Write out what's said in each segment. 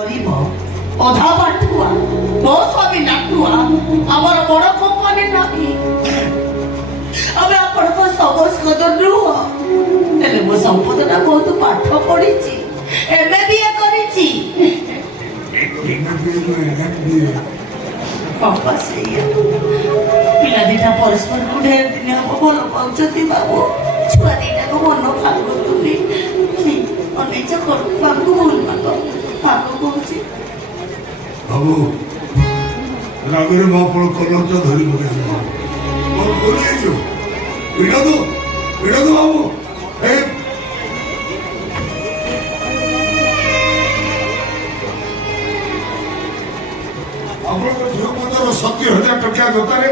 ଅଧା ବାଟୁଆ ମୋ ସ୍ୱାମୀ ନାଟୁଆ ଆମର ବଡ କମ୍ପାନୀ ନାହିଁ ଆମେ ଆପଣଙ୍କ ସମସ୍ତ ନୁହ ହେଲେ ମୋ ସମ୍ପଦଟା ବହୁତ ପାଠ ପଢିଛି MBA କରିଛି ବାପା ସେଇଆ ପିଲା ଦିଟା ପରସ୍ପରକୁ ଢେର ଦିନ ହବ ଭଲ ପାଉଛନ୍ତି ବାବୁ ଛୁଆ ଦିଟାକୁ ମନ ଭାଙ୍ଗୁଥିଲି ଅନେଇଛ ବାବୁକୁ ଭୁଲ ମାଗ ଭାଗ କହୁଛି ବାବୁ ରାଗରେ ମୋ ଆପଣ କଲରଟା ଧରି ପକେଇଛ ବାବୁ ଆପଣଙ୍କ ଝିଅ ପଚାର 70,000 ଟଙ୍କା ଜୋତାରେ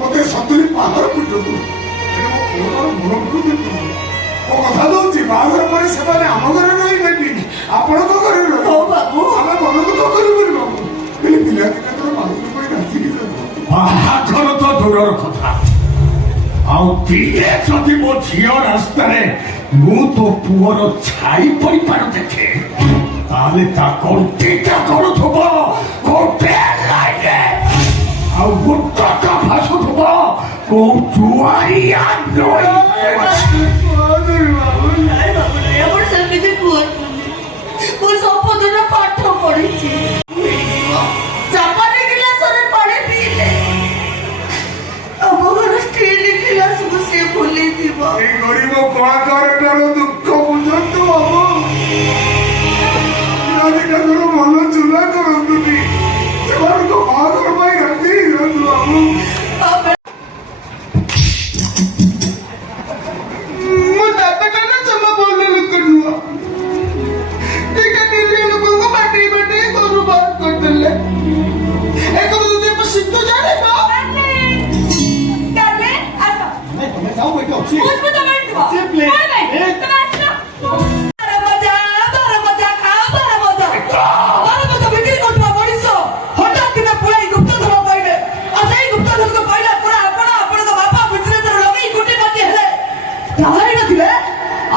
ମତେ 70 ପାହାଡ଼ ପିଟନ୍ତୁ ମୋ କଥା ଦଉଛି ବାହାଘର ପରେ ସେମାନେ ଆମ ଘରେ ରହିବେନି ଆପଣଙ୍କ ଘରେ ବାବୁ ଆମେ ମନ ଦୁଃଖ କରିବୁନି ବାବୁ ହେଲେ ପିଲା ଦିନର ବାହାଘର ପାଇଁ ରାଜି ବାହାଘର ତ ଦୂରର କଥା ଆଉ ପିଲେ ଯଦି ମୋ ଝିଅ ରାସ୍ତାରେ ମୁଁ ତୋ ପୁଅର ଛାଇ ପରିବାର ଦେଖେ ତାହେଲେ ତା କଣ୍ଟିଟା କରୁଥିବ ଗୋଟେ ଲାଇନେ ଆଉ ଗୋଟା ଭାସୁଥିବ କୋଉ ଜୁଆରିଆ ନଈ ସେମିତି କୁହନ୍ତୁନି ମୋ ସମ୍ପଦଟା ପାଠ ପଢିଛି ଜାପାନୀ ଗିଲାସରେ ପାଣି ପିଇଲେ ଆମ ଘର ଷ୍ଟିଲ ଗିଲାସକୁ ସେ ଭୁଲିଯିବ এই গরিব কলাকারটার দুঃখ বুঝন্তু বাবু ପିଲାଦିନର ମନ ଚୁଲା କରନ୍ତୁନି ସେମାନଙ୍କ ବାହାଘର ପାଇଁ ରାଜି ହେଇଯାନ୍ତୁ ବାବୁ ମୋ ଦାଦାଟା ଜମା ଭଲ ଲୋକ ନୁହଁ ଟିକେ ନିରୀହ ଲୋକଙ୍କୁ ବାଟେଇ ବାଟେଇ ଘରୁ ବାହାର କରିଦେଲେ ଏକରୁ ଯଦି ଆମେ ଶୀତ ଜାଣିବ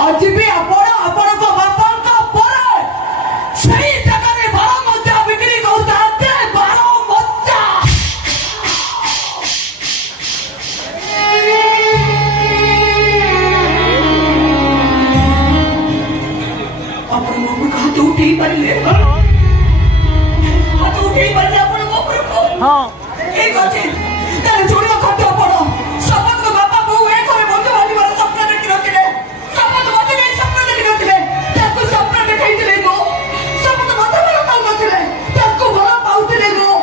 ଆଜି ବି ଆପଣ ଆପଣଙ୍କ ବାପାଙ୍କ ପରେ ସେଇ ଜାଗାରେ ବାର ମଜା ବିକ୍ରି କରୁଥାନ୍ତେ ବାର ମଜା ଆପଣ ମୋ ଉପରକୁ ହାତ ଉଠେଇ ପାରିଲେ ହାତ ଉଠେଇ ପାରିଲେ ଆପଣ ମୋ ଉପରକୁ ଠିକ ଅଛି ତାହେଲେ ଶୁଣିବ କଥା ଆପଣ ସମସ୍ତଙ୍କ ବାପା ବୋଉ ଏ ଘରେ ବନ୍ଧୁ ବାନ୍ଧିବାର ସ୍ୱପ୍ନ ଦେଖି ରଖିଲେ ସମସ୍ତ ମତେ ନେଇ ସ୍ୱପ୍ନ ଦେଖି ନଥିଲେ ତାକୁ ସ୍ୱପ୍ନ ଦେଖେଇଥିଲେ ମୁଁ ସମସ୍ତ ମତେ ଭଲ ପାଉନଥିଲେ ତାକୁ ଭଲ ପାଉଥିଲେ ମୁଁ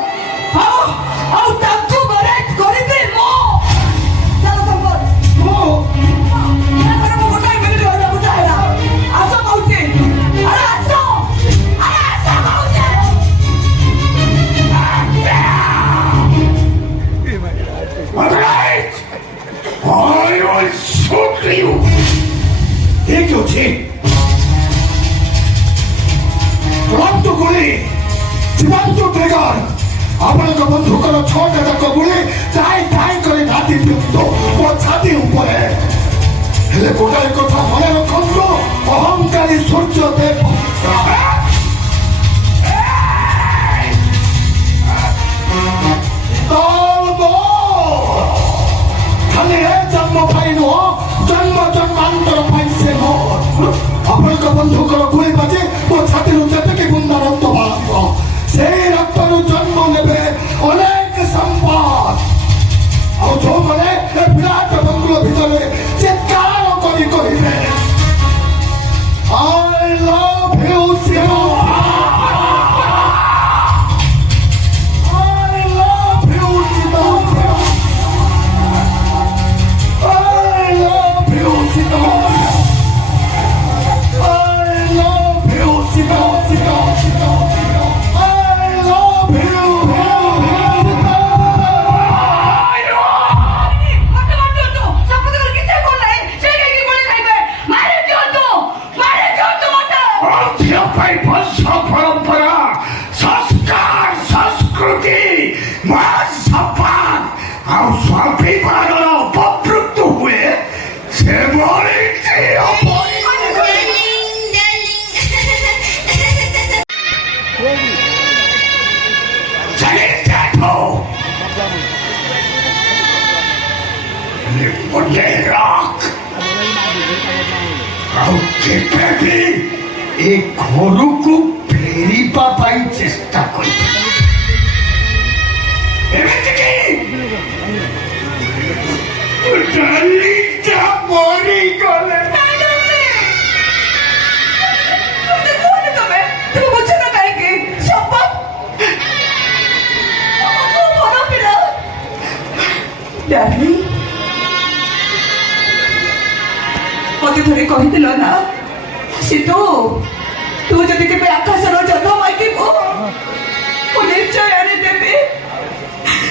ଆଉ ତାକୁ ମ୍ୟାରେଜ କରିବି ମୁଁ ଚାଲ ସମ୍ପଦ ମୁଁ ଗୋଟାଏ ମିନିଟ୍ ରହିଲା ବୁଝା ହେଲା ଆସ କହୁଛି ଆରେ ଆସ I will shoot you. ঠিক আছে রক্ত গুলি জীবন্ত ট্রিগার আপনার বন্ধুকর 6টা যাক গুলি ঠাই ঠাই করে ঘাটি দিত ও ছাতি উপরে হেলে গোটাই কথা মনে রখন্তু অহংকারী সূর্যদেব ଖାଲି ଏ ଜନ୍ମ ପାଇଁ ନୁହଁ ଜନ୍ମ ଜନ୍ମାନ୍ତର ପାଇଁ ସେ ମୋର ଆପଣଙ୍କ ବନ୍ଧୁଙ୍କର ଗୁଳି ବାଜି ମୋ ଛାତିରୁ ଯେତିକି ବୁନ୍ଦା ରକ୍ତ ବାହାରିବ ସେଇ ରକ୍ତରୁ ଜନ୍ମ ନେବେ ଅନେକ ସମ୍ପଦ ଆଉ ଯୋଉମାନେ ଏ ବିରାଟ ବଙ୍ଗଲୋ ଭିତରେ ଚିତ୍କାର କରି କହିବେ I love you चले जाओ मुझे रॉक ଆଉ କେବେ ବି ଏ ଘରକୁ ଫେରିବା ପାଇଁ ଚେଷ୍ଟା କରିବେ ଏମିତିକି ଡାଲିଟା ମରିଗଲେ ମତେ ଥରେ କହିଥିଲ ନା ସିତୁ ତୁ ଯଦି କେବେ ଆକାଶର ଜନ୍ମ ମାଗିବୁ ମୁଁ ନିଶ୍ଚୟ ଆଣିଦେବି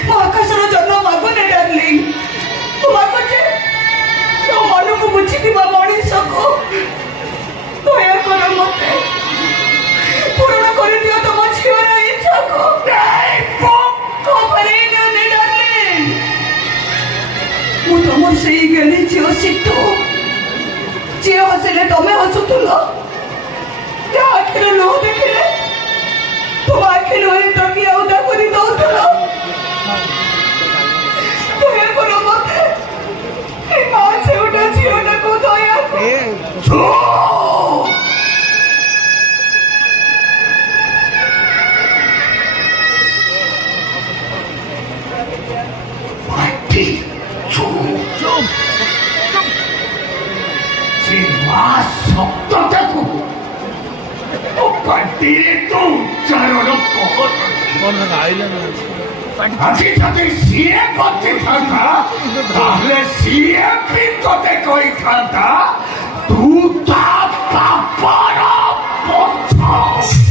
ମୁଁ ଆକାଶର ଜନ୍ମ ମାଗୁନି ଡାର୍ଲିଂ ମୁଁ ମାଗୁଛି ତୋ ମନକୁ ବୁଝିଥିବା ମଣିଷକୁ ଦୟାକର ମତେ ପୂରଣ କରିଦିଅ ତମ ଝିଅର ଇଚ୍ଛାକୁ ମୁଁ ତମର ସେଇ ଗେଲି ଝିଅ ସିତୁ ଯିଏ ହସିଲେ ତମେ ହସୁଥିଲ ଯାହା ଆଖିରେ ଲୁହ ଦେଖିଲେ ତୁମ ଆଖି ଲୁହରେ ଟକି ଆଉ କରି ଦଉଥିଲ ଦୟାକର ମତେ ଏ ମା ସେଉଟା ଝିଅଟାକୁ ଦୟାକର ଶବ୍ଦଟାକୁ ମୋ ପାଟିରେ ତ ଉଚ୍ଚାରଣ ଆଜି ଯଦି ସିଏ ବଞ୍ଚିଥାନ୍ତା ତାହେଲେ ସିଏ ବି ତତେ କହିଥାନ୍ତା ତୁ ତା ବାପର ପଛ